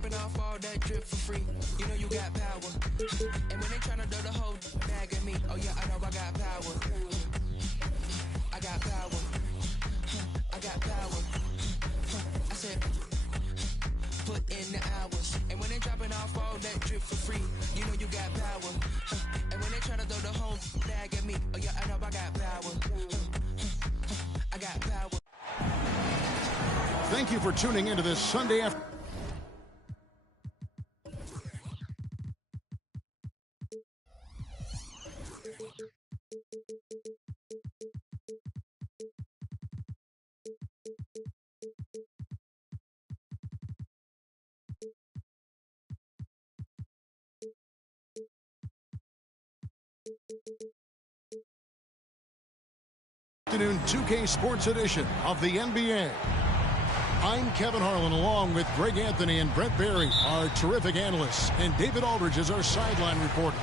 dropping off all that drip for free, you know you got power. And when they tryna throw the whole bag at me, oh yeah, I know I got power. I got power. I got power. I said, put in the hours. And when they dropping off all that drip for free, you know you got power. And when they tryna throw the whole bag at me, oh yeah, I know I got power. I got power. Thank you for tuning into this Sunday afternoon. Afternoon 2K Sports Edition of the NBA. I'm Kevin Harlan, along with Greg Anthony and Brent Barry, our terrific analysts, and David Aldridge is our sideline reporter.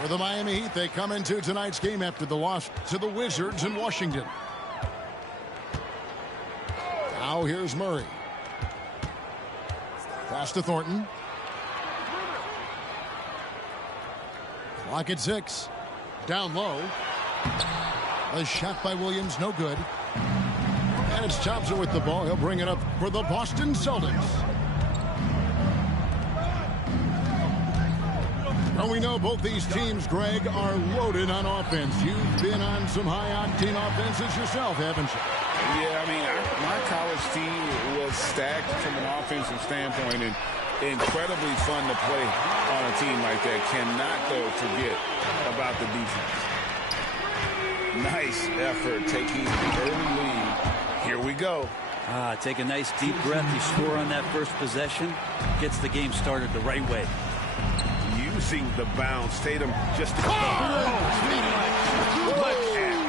For the Miami Heat, they come into tonight's game after the loss to the Wizards in Washington. Now here's Murray. Pass to Thornton. Clock at 6. Down low. A shot by Williams, no good. And it's Thompson with the ball. He'll bring it up for the Boston Celtics. Now we know both these teams, Greg, are loaded on offense. You've been on some high-octane offenses yourself, haven't you? Yeah, I mean, my college team was stacked from an offensive standpoint and incredibly fun to play on a team like that. Cannot, though, forget about the defense. Nice effort taking the early lead. Here we go. Take a nice deep breath. You score on that first possession. Gets the game started the right way. Using the bounce. Tatum just... Look at that.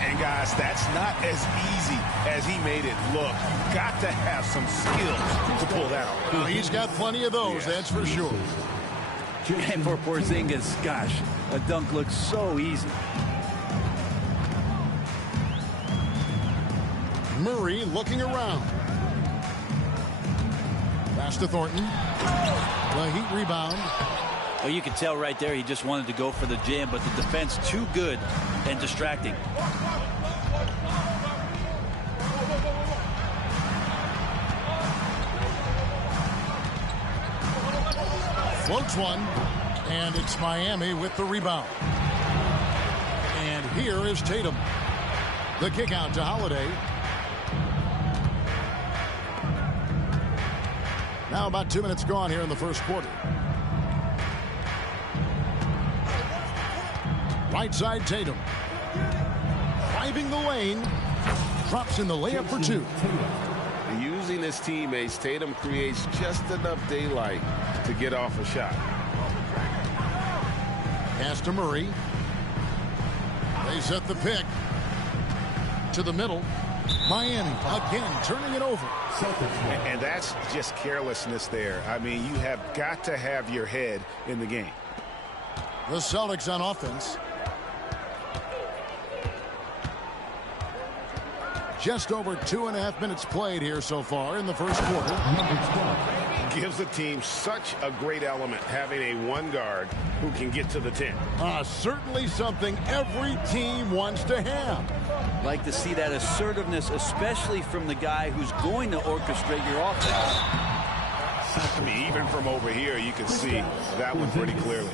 And guys, that's not as easy as he made it look. Got to have some skills to pull that off. Well, he's got plenty of those, that's for sure. And for Porzingis, gosh, a dunk looks so easy. Murray looking around. Pass to Thornton. The Heat rebound. Well, you can tell right there he just wanted to go for the jam, but the defense too good and distracting. Floats one, and it's Miami with the rebound. And here is Tatum. The kick out to Holiday. Now about 2 minutes gone here in the first quarter. Right side Tatum. Driving the lane. Drops in the layup for 2. Using his teammates, Tatum creates just enough daylight to get off a shot. Pass to Murray. They set the pick. To the middle. Miami again turning it over. And that's just carelessness there. I mean, you have got to have your head in the game. The Celtics on offense. Just over 2.5 minutes played here so far in the first quarter. Gives the team such a great element having a one guard who can get to the 10. Certainly something every team wants to have. Like to see that assertiveness, especially from the guy who's going to orchestrate your offense. I mean, even from over here, you can see that one pretty clearly.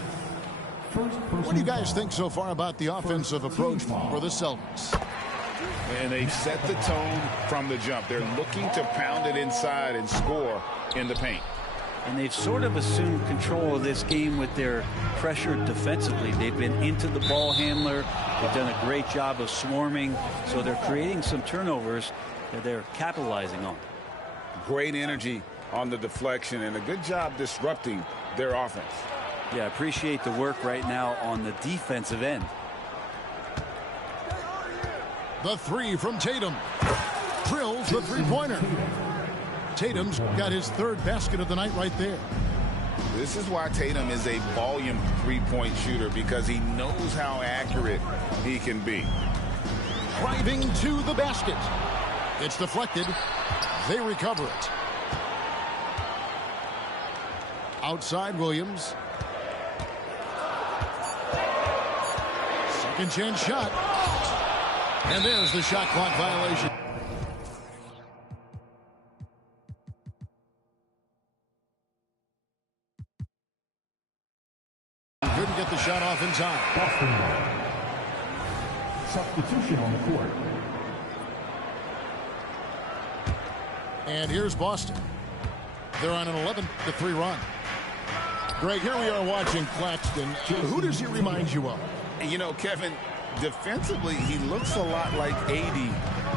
What do you guys think so far about the offensive approach for the Celtics? And they've set the tone from the jump. They're looking to pound it inside and score in the paint. And they've sort of assumed control of this game with their pressure defensively. They've been into the ball handler. They've done a great job of swarming. So they're creating some turnovers that they're capitalizing on. Great energy on the deflection and a good job disrupting their offense. Yeah, I appreciate the work right now on the defensive end. The three from Tatum. Drills the three-pointer. Tatum's got his third basket of the night right there. This is why Tatum is a volume three-point shooter, because he knows how accurate he can be. Driving to the basket. It's deflected. They recover it. Outside Williams. Second chance shot. And there's the shot clock violation. Couldn't get the shot off in time. Boston. Substitution on the court. And here's Boston. They're on an 11-3 run. Greg, here we are watching Claxton. Who does he remind you of? You know, Kevin, defensively, he looks a lot like 80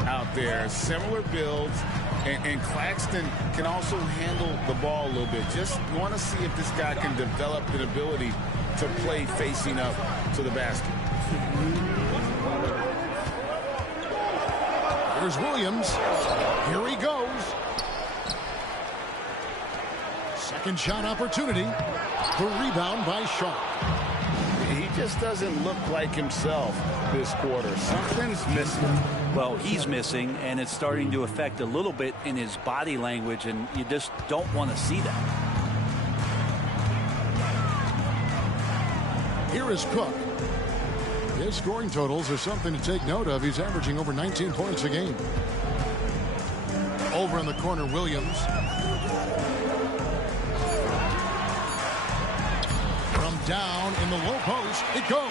out there. Similar builds. And Claxton can also handle the ball a little bit. Just want to see if this guy can develop an ability to play facing up to the basket. Here's Williams. Here he goes. Second shot opportunity. The rebound by Shaw. He just doesn't look like himself this quarter. Something's missing. Well, he's missing, and it's starting to affect a little bit in his body language, and you just don't want to see that. Here is Cook. His scoring totals are something to take note of. He's averaging over 19 points a game. Over in the corner, Williams. From down in the low post, it goes.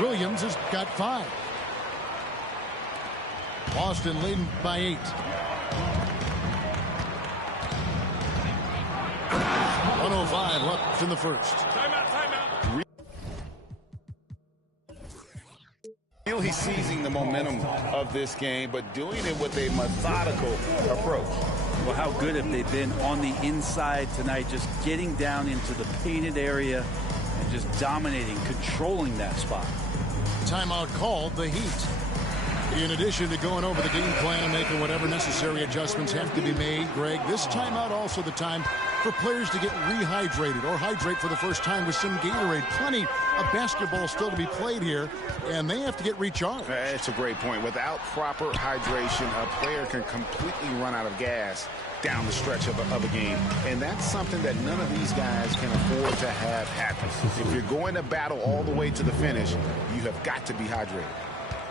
Williams has got 5. Boston leading by 8. 1:05 left in the first. Really seizing the momentum of this game, but doing it with a methodical approach. Well, how good have they been on the inside tonight, just getting down into the painted area and just dominating, controlling that spot. Timeout called, the Heat. In addition to going over the game plan and making whatever necessary adjustments have to be made, Greg, this timeout also the time for players to get rehydrated or hydrate for the first time with some Gatorade. Plenty of basketball still to be played here, and they have to get recharged. That's a great point. Without proper hydration, a player can completely run out of gas down the stretch of a game. And that's something that none of these guys can afford to have happen. If you're going to battle all the way to the finish, you have got to be hydrated.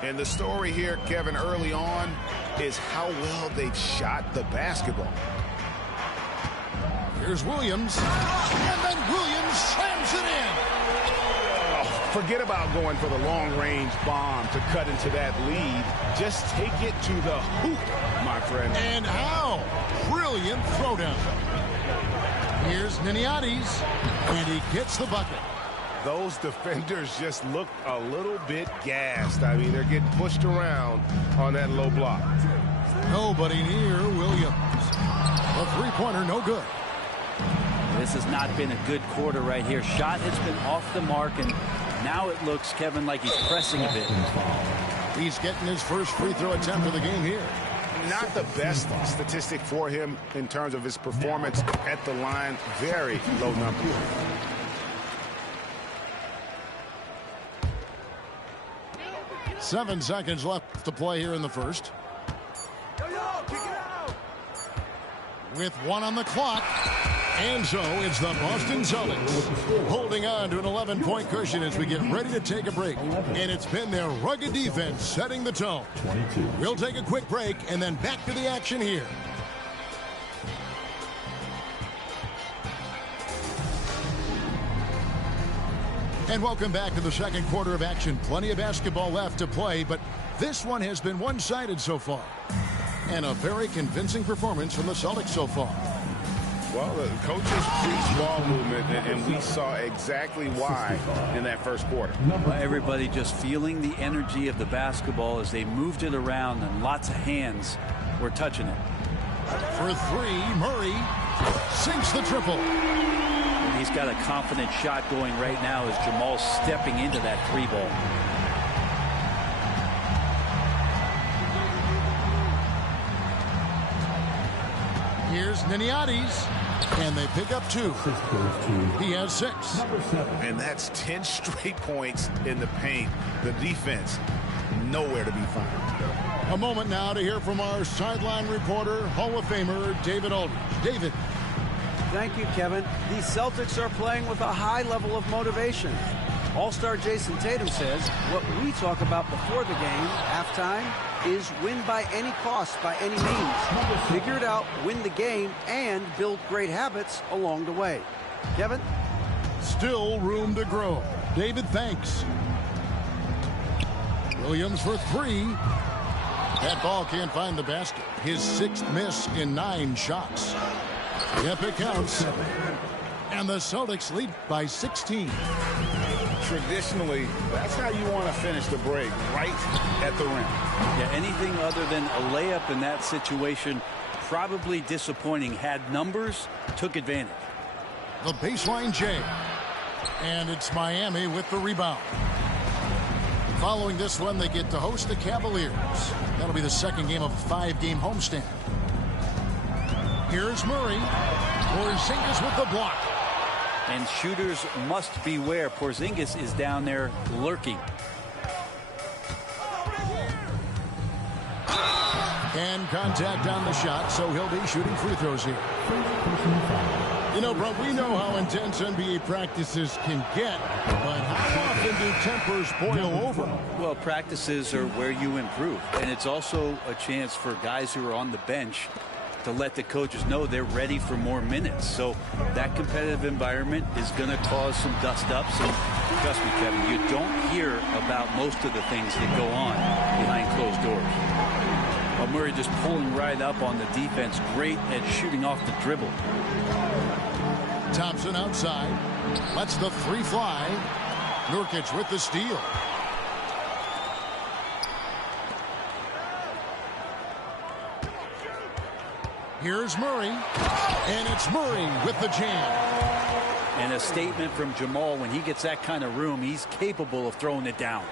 And the story here, Kevin, early on is how well they've shot the basketball. Here's Williams, and then Williams slams it in. Oh, forget about going for the long-range bomb to cut into that lead. Just take it to the hoop, my friend. And how? Brilliant throwdown. Here's Niniades, and he gets the bucket. Those defenders just look a little bit gassed. I mean, they're getting pushed around on that low block. Nobody near Williams. A three-pointer, no good. This has not been a good quarter right here. Shot has been off the mark, and now it looks, Kevin, like he's pressing a bit. He's getting his first free throw attempt of the game here. Not the best statistic for him in terms of his performance at the line. Very low number. 7 seconds left to play here in the first. With 1 on the clock. And so it's the Boston Celtics holding on to an 11-point cushion as we get ready to take a break. And it's been their rugged defense setting the tone. We'll take a quick break and then back to the action here. And welcome back to the second quarter of action. Plenty of basketball left to play, but this one has been one-sided so far. And a very convincing performance from the Celtics so far. Well, the coaches preach ball movement, and we saw exactly why in that first quarter. Well, everybody just feeling the energy of the basketball as they moved it around, and lots of hands were touching it. For 3, Murray sinks the triple. And he's got a confident shot going right now as Jamal's stepping into that 3 ball. Here's Niniades, and they pick up 2. He has 6. And that's 10 straight points in the paint. The defense, nowhere to be found. A moment now to hear from our sideline reporter, Hall of Famer David Aldridge. David. Thank you, Kevin. The Celtics are playing with a high level of motivation. All-star Jason Tatum says what we talk about before the game, halftime, is win by any cost, by any means. Figure it out, win the game, and build great habits along the way. Kevin? Still room to grow. David, thanks. Williams for three. That ball can't find the basket. His 6th miss in 9 shots. Yep, it counts. And the Celtics lead by 16. Traditionally, that's how you want to finish the break, right at the rim. Yeah, anything other than a layup in that situation, probably disappointing. Had numbers, took advantage. The baseline J. And it's Miami with the rebound. Following this one, they get to host the Cavaliers. That'll be the second game of a 5-game homestand. Here's Murray. Porzingis with the block. And shooters must beware. Porzingis is down there lurking. And contact on the shot, so he'll be shooting free throws here. You know, bro, we know how intense NBA practices can get, but how often do tempers boil over? Well, practices are where you improve. And it's also a chance for guys who are on the bench to let the coaches know they're ready for more minutes. So that competitive environment is going to cause some dust-ups. And trust me, Kevin, you don't hear about most of the things that go on behind closed doors. Well, Murray just pulling right up on the defense. Great at shooting off the dribble. Thompson outside. Lets the 3 fly. Nurkic with the steal. Here's Murray. And it's Murray with the jam. And a statement from Jamal, when he gets that kind of room, he's capable of throwing it down.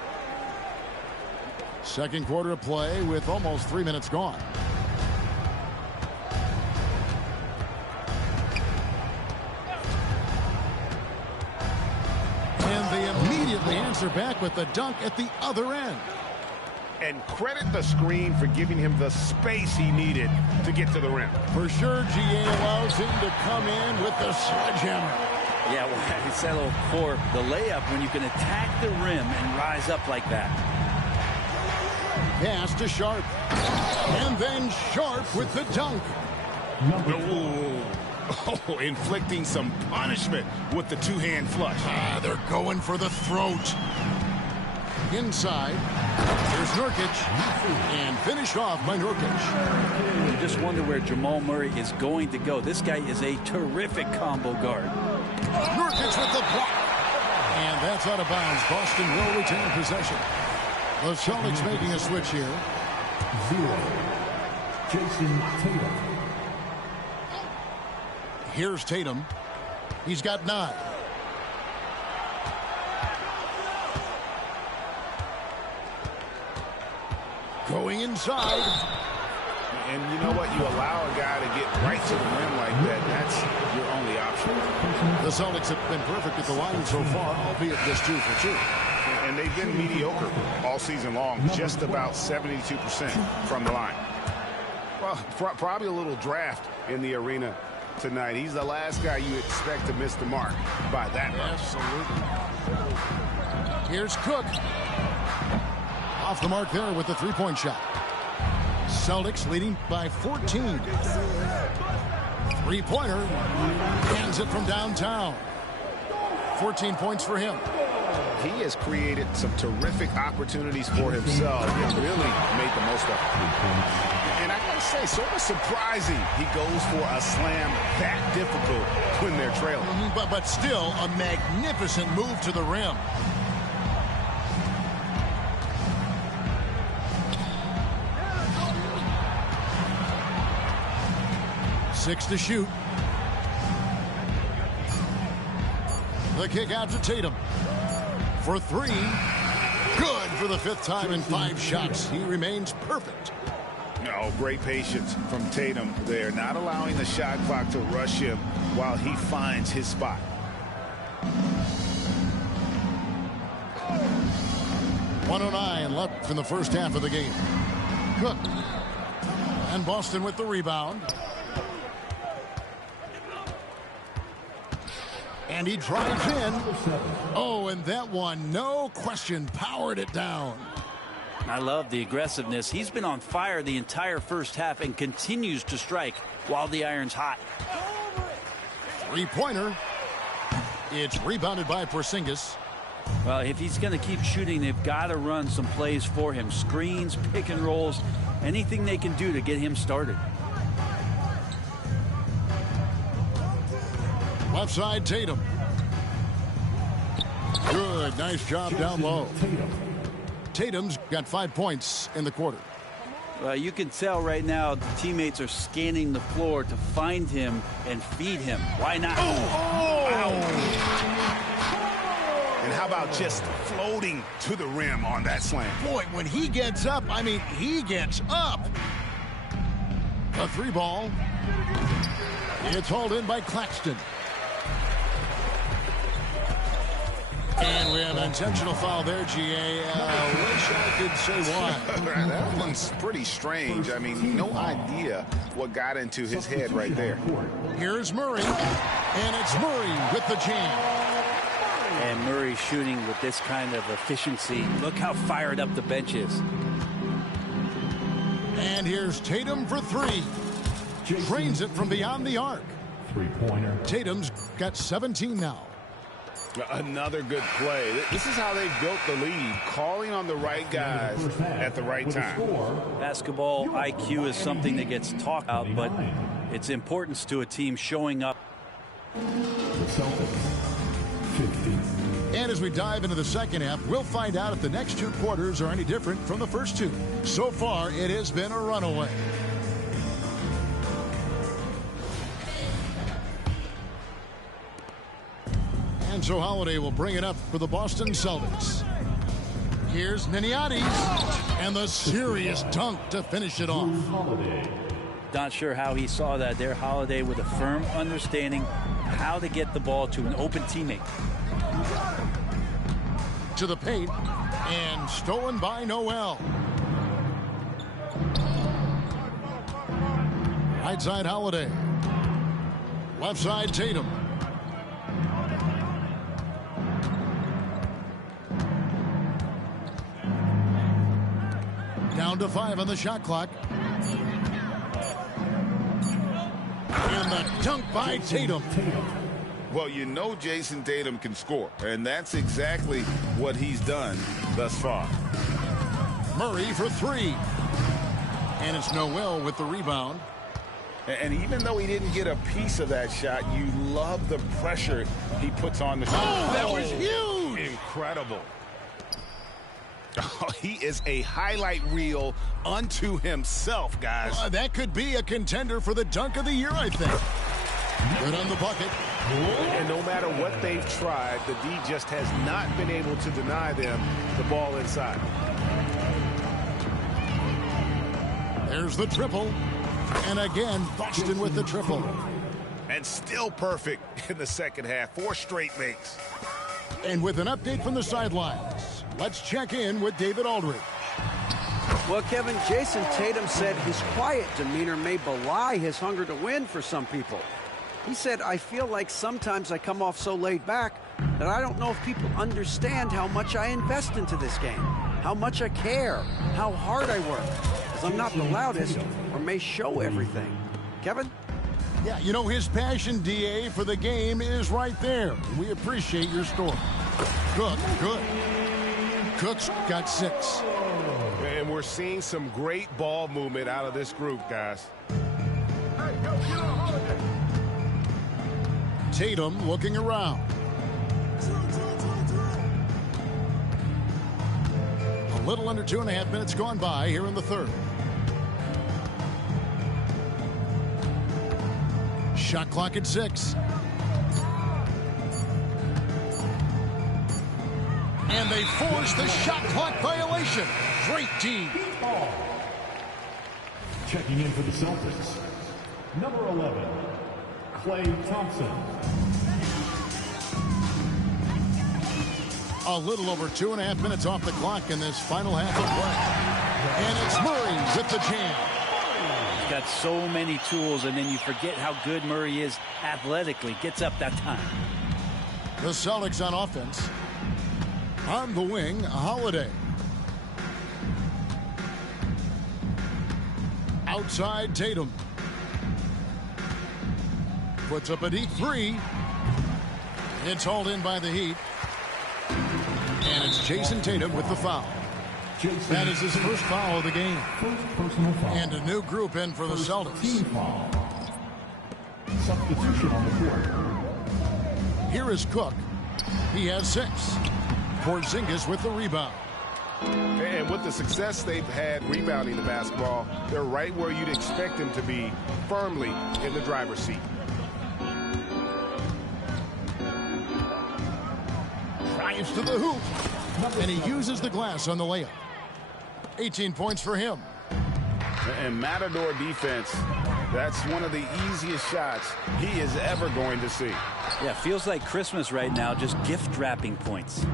Second quarter of play with almost 3 minutes gone. And they immediately answer back with the dunk at the other end. And credit the screen for giving him the space he needed to get to the rim. For sure, GA allows him to come in with the sledgehammer. Yeah, well, it's that little for the layup when you can attack the rim and rise up like that. Pass to Sharp. And then Sharp with the dunk. Oh, inflicting some punishment with the 2-hand flush. They're going for the throat. Inside. Here's Nurkic. And finished off by Nurkic. You just wonder where Jamal Murray is going to go. This guy is a terrific combo guard. Nurkic with the block. And that's out of bounds. Boston will retain possession. The Celtics making a switch here. 0. Jason Tatum. Here's Tatum. He's got 9. Going inside. And you know what? You allow a guy to get right to the rim like that. That's your only option. The Celtics have been perfect at the line so far, albeit just 2 for 2. And they've been mediocre all season long, just about 72% from the line. Well, probably a little draft in the arena tonight. He's the last guy you expect to miss the mark by that much. Absolutely. Here's Cook. Off the mark there with the 3-point shot. Celtics leading by 14. 3-pointer. Hands it from downtown. 14 points for him. He has created some terrific opportunities for himself and really made the most of it. And I gotta say, sort of surprising he goes for a slam that difficult when they're trailing. But still a magnificent move to the rim. Six to shoot. The kick out to Tatum. For 3. Good for the 5th time in 5 shots. He remains perfect. No, great patience from Tatum there, not allowing the shot clock to rush him while he finds his spot. .109 left in the first half of the game. Cook. And Boston with the rebound. And he drives in. Oh, and that one, no question, powered it down. I love the aggressiveness. He's been on fire the entire first half and continues to strike while the iron's hot. Three-pointer. It's rebounded by Porzingis. Well, if he's going to keep shooting, they've got to run some plays for him. Screens, pick and rolls, anything they can do to get him started. Left side, Tatum. Good, nice job down low. Tatum's got 5 points in the quarter. You can tell right now the teammates are scanning the floor to find him and feed him. Why not? And how about just floating to the rim on that slam? Boy, when he gets up, I mean, he gets up. A three ball. It's hauled in by Claxton. And we have an intentional foul there, GA. Wish I could say why. That one's pretty strange. I mean, no idea what got into his head right there. Here's Murray. And it's Murray with the jam. And Murray shooting with this kind of efficiency. Look how fired up the bench is. And here's Tatum for three. Drains it from beyond the arc. Three-pointer. Tatum's got 17 now. Another good play. This is how they built the lead, calling on the right guys at the right time. Basketball IQ is something that gets talked about, but its importance to a team showing up. The Celtics, 50. And as we dive into the second half, we'll find out if the next two quarters are any different from the first two. So far, it has been a runaway. And so Holiday will bring it up for the Boston Celtics. Here's Niniades. And the serious dunk to finish it off. Not sure how he saw that there. Holiday with a firm understanding how to get the ball to an open teammate. To the paint. And stolen by Noel. Right side Holiday. Left side Tatum. Down to 5 on the shot clock. And the dunk by Tatum. Well, you know Jason Tatum can score, and that's exactly what he's done thus far. Murray for three. And it's Noel with the rebound. And even though he didn't get a piece of that shot, you love the pressure he puts on the shot. Oh, that was huge. Incredible. Oh, he is a highlight reel unto himself, guys. That could be a contender for the dunk of the year, I think. Good on the bucket. And no matter what they've tried, the D just has not been able to deny them the ball inside. There's the triple. And again, Boston with the triple. And still perfect in the second half. 4 straight makes. And with an update from the sidelines, let's check in with David Aldridge. Well, Kevin, Jason Tatum said his quiet demeanor may belie his hunger to win for some people. He said, I feel like sometimes I come off so laid back that I don't know if people understand how much I invest into this game, how much I care, how hard I work, because I'm not the loudest or may show everything. Kevin? Yeah, you know, his passion, DA, for the game is right there. We appreciate your story. Cook, good. Cook's got 6. And we're seeing some great ball movement out of this group, guys. Tatum looking around. A little under 2.5 minutes gone by here in the third. Shot clock at 6. And they force the shot clock violation. Great team. Checking in for the Celtics, number 11, Klay Thompson. A little over 2.5 minutes off the clock in this final half of play. And it's Murray with the jam. He's got so many tools, and then you forget how good Murray is athletically. Gets up that time. The Celtics on offense. On the wing, Holiday. Outside, Tatum. Puts up a deep three. It's hauled in by the Heat. And it's Jason Tatum with the foul. That is his first foul of the game. And a new group in for the Celtics. Substitution on the court. Here is Cook. He has 6. Porzingis with the rebound. And with the success they've had rebounding the basketball, they're right where you'd expect them to be, firmly in the driver's seat. Drives to the hoop. And he uses the glass on the layup. 18 points for him. And Matador defense, that's one of the easiest shots he is ever going to see. Yeah, feels like Christmas right now, just gift wrapping points.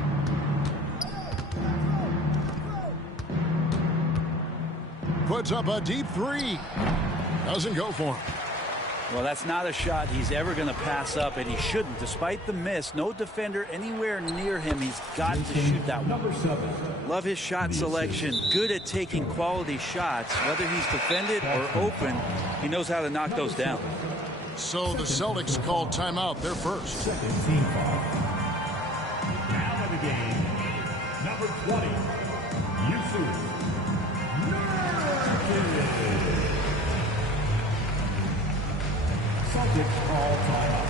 Puts up a deep three. Doesn't go for him. Well, that's not a shot he's ever going to pass up, and he shouldn't. Despite the miss, no defender anywhere near him. He's got to shoot that one. Number 7. Love his shot selection. Good at taking quality shots. Whether he's defended or open, he knows how to knock those down. So the Celtics called timeout. They're first. Second team foul. Out of the game, number 20, Yusuf Nurkic. Celtics call timeout.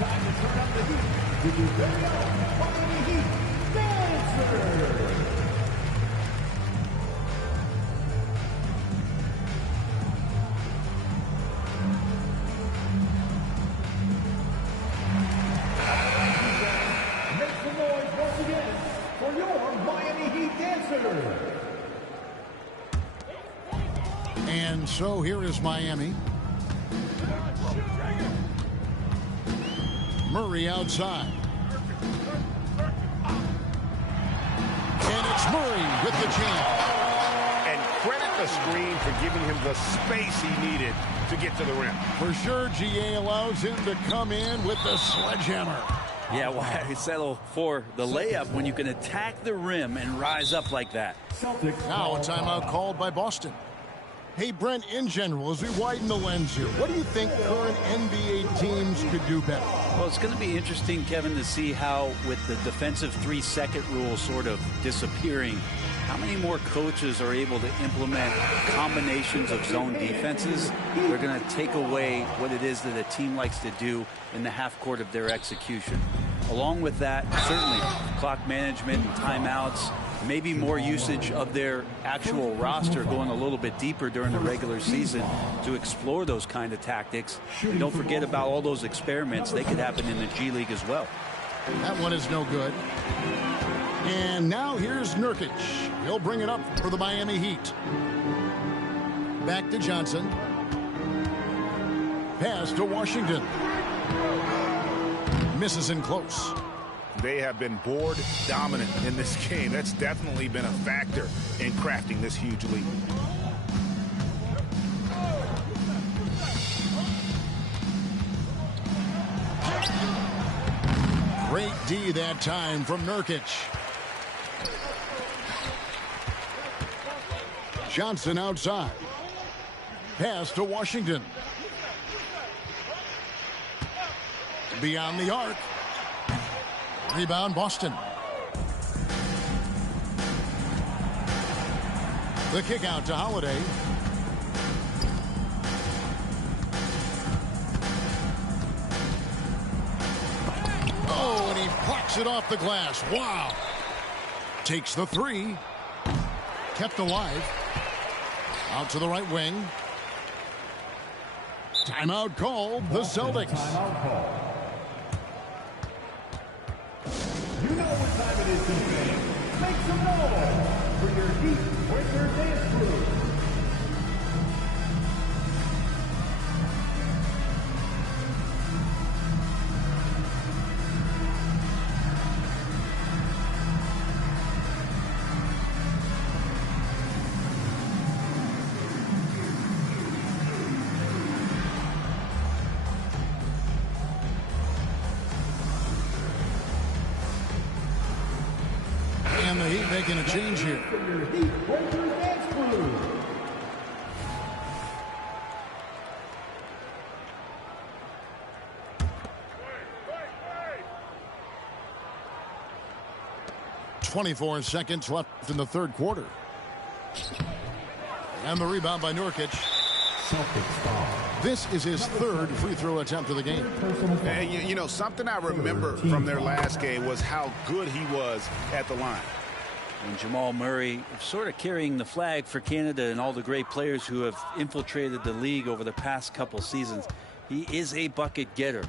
Time to turn up the heat with your very own Miami Heat dancer. Make some noise once again for your Miami Heat dancer. And so here is Miami. Murray outside. And it's Murray with the jam. And credit the screen for giving him the space he needed to get to the rim. For sure, GA allows him to come in with the sledgehammer. Yeah, why settle for the layup when you can attack the rim and rise up like that? Celtics Now a timeout called by Boston. Hey, Brent, in general, as we widen the lens here, what do you think current NBA teams could do better? Well, it's going to be interesting, Kevin, to see how, with the defensive 3-second rule sort of disappearing, how many more coaches are able to implement combinations of zone defenses. They're going to take away what it is that a team likes to do in the half court of their execution. Along with that, certainly clock management and timeouts, maybe more usage of their actual roster going a little bit deeper during the regular season to explore those kind of tactics. And don't forget about all those experiments. They could happen in the G League as well. That one is no good. And now here's Nurkic. He'll bring it up for the Miami Heat. Back to Johnson. Pass to Washington. Misses in close. They have been board dominant in this game. That's definitely been a factor in crafting this huge lead. Great D that time from Nurkic. Johnson outside. Pass to Washington. Beyond the arc. Rebound, Boston. The kick out to Holiday. Oh, and he plucks it off the glass. Wow. Takes the three. Kept alive. Out to the right wing. Timeout called. The Celtics. Timeout call. You know what time it is, D-Fans. Make some noise for your Heat Winter Dance Crew. And the Heat making a change here. Heat Breakers dance crew. .24 seconds left in the third quarter. And the rebound by Nurkic. This is his third free throw attempt of the game. And you know, something I remember from their last game was how good he was at the line. And Jamal Murray sort of carrying the flag for Canada and all the great players who have infiltrated the league over the past couple seasons. He is a bucket getter.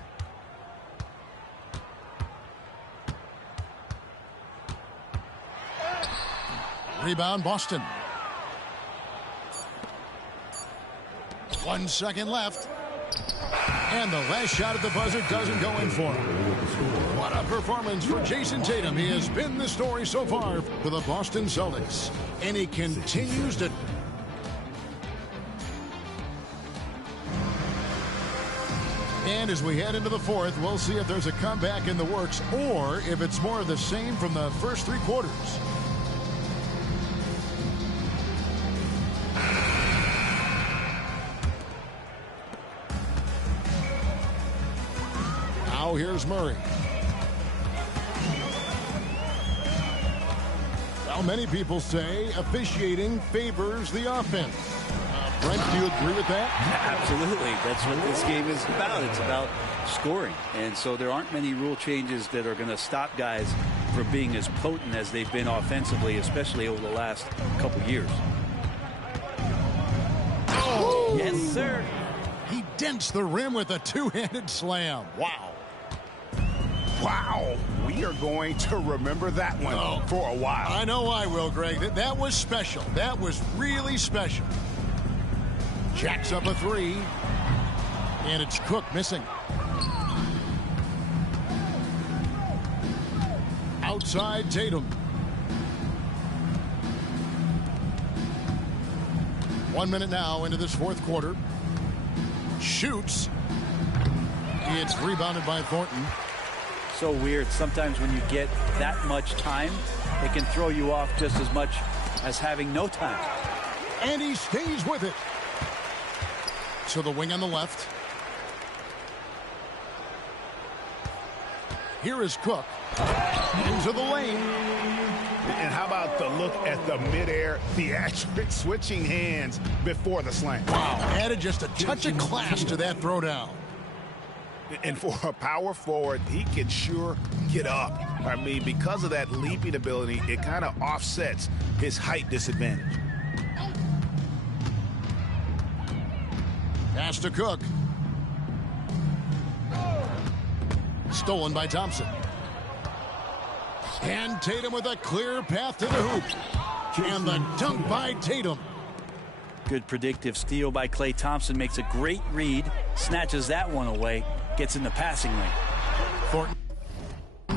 Rebound, Boston. 1 second left. And the last shot at the buzzer doesn't go in for him. What a performance for Jason Tatum. He has been the story so far for the Boston Celtics. And he continues to... And as we head into the fourth, we'll see if there's a comeback in the works or if it's more of the same from the first three quarters. Now here's Murray. Well, many people say officiating favors the offense. Brent, do you agree with that? Absolutely. That's what this game is about. It's about scoring. And so there aren't many rule changes that are going to stop guys from being as potent as they've been offensively, especially over the last couple years. Oh! Yes, sir. He dents the rim with a two-handed slam. Wow. Wow, we are going to remember that one for a while. I know I will, Greg. That was special. That was really special. Jacks up a three. And it's Cook missing. Outside Tatum. 1 minute now into this fourth quarter. Shoots. It's rebounded by Thornton. So weird. Sometimes when you get that much time, it can throw you off just as much as having no time. And he stays with it. So the wing on the left. Here is Cook. Into the lane. And how about the look at the midair theatric switching hands before the slam? Wow. Added just a touch of class to that throwdown. And for a power forward, he can sure get up. I mean, because of that leaping ability, it kind of offsets his height disadvantage. Pass to Cook. Stolen by Thompson. And Tatum with a clear path to the hoop. And the dunk by Tatum. Good predictive steal by Klay Thompson. Makes a great read. Snatches that one away. Gets in the passing lane. Thornton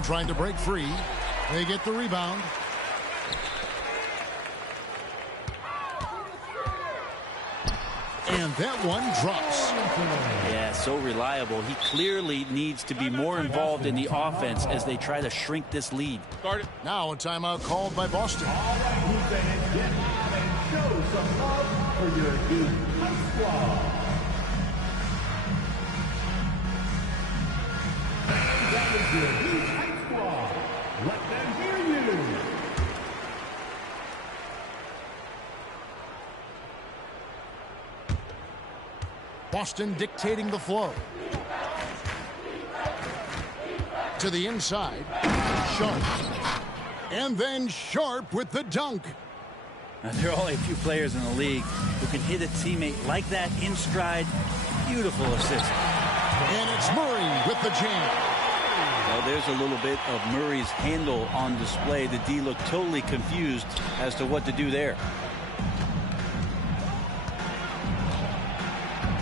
trying to break free. They get the rebound. And that one drops. Yeah, so reliable. He clearly needs to be more involved in the offense as they try to shrink this lead. Now a timeout called by Boston. All right, Heat fans, get out and show some love for your Heat High Squad. That is your Heat High Squad. Let them hear you. Boston dictating the flow. To the inside. Sharp. And then Sharp with the dunk. Now, there are only a few players in the league who can hit a teammate like that in stride. Beautiful assist. And it's Murray with the jam. Well, there's a little bit of Murray's handle on display. The D looked totally confused as to what to do there.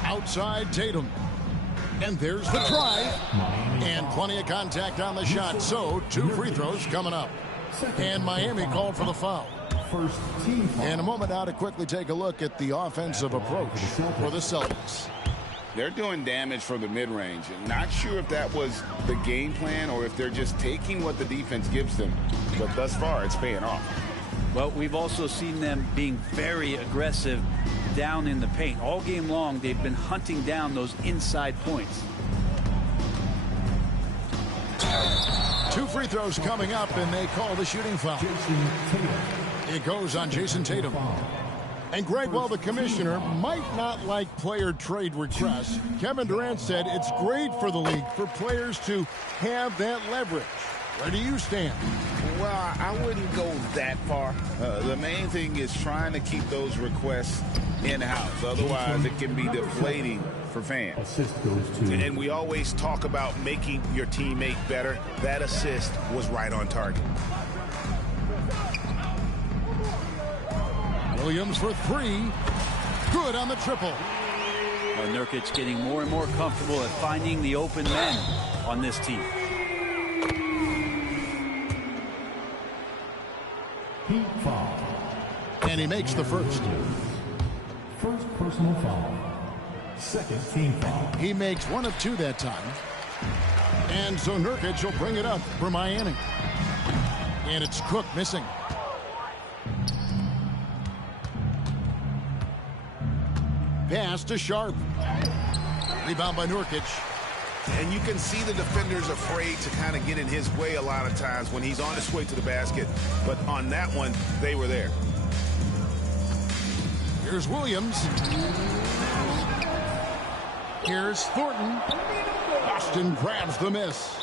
Outside Tatum. And there's the try. And plenty of contact on the shot. So 2 free throws coming up. And Miami called for the foul. First team foul. And a moment now to quickly take a look at the offensive approach for the Celtics. They're doing damage from the mid-range. Not sure if that was the game plan or if they're just taking what the defense gives them but thus far it's paying off. Well, we've also seen them being very aggressive down in the paint. All game long, they've been hunting down those inside points. 2 free throws coming up, and they call the shooting foul. It goes on Jason Tatum. And Greg, while the commissioner might not like player trade requests, Kevin Durant said it's great for the league for players to have that leverage. Where do you stand? Well, I wouldn't go that far. The main thing is trying to keep those requests in-house. Otherwise, it can be deflating for fans. Assist goes to. And we always talk about making your teammate better. That assist was right on target. Williams for 3. Good on the triple. Nurkic getting more and more comfortable at finding the open men on this team. Heat foul. And he makes the first. First personal foul. Second team foul. He makes 1 of 2 that time. And so Nurkic will bring it up for Miami. And it's Cook missing. Pass to Sharp. Rebound by Nurkic. And you can see the defenders afraid to kind of get in his way a lot of times when he's on his way to the basket. But on that one, they were there. Here's Williams. Here's Thornton. Boston grabs the miss.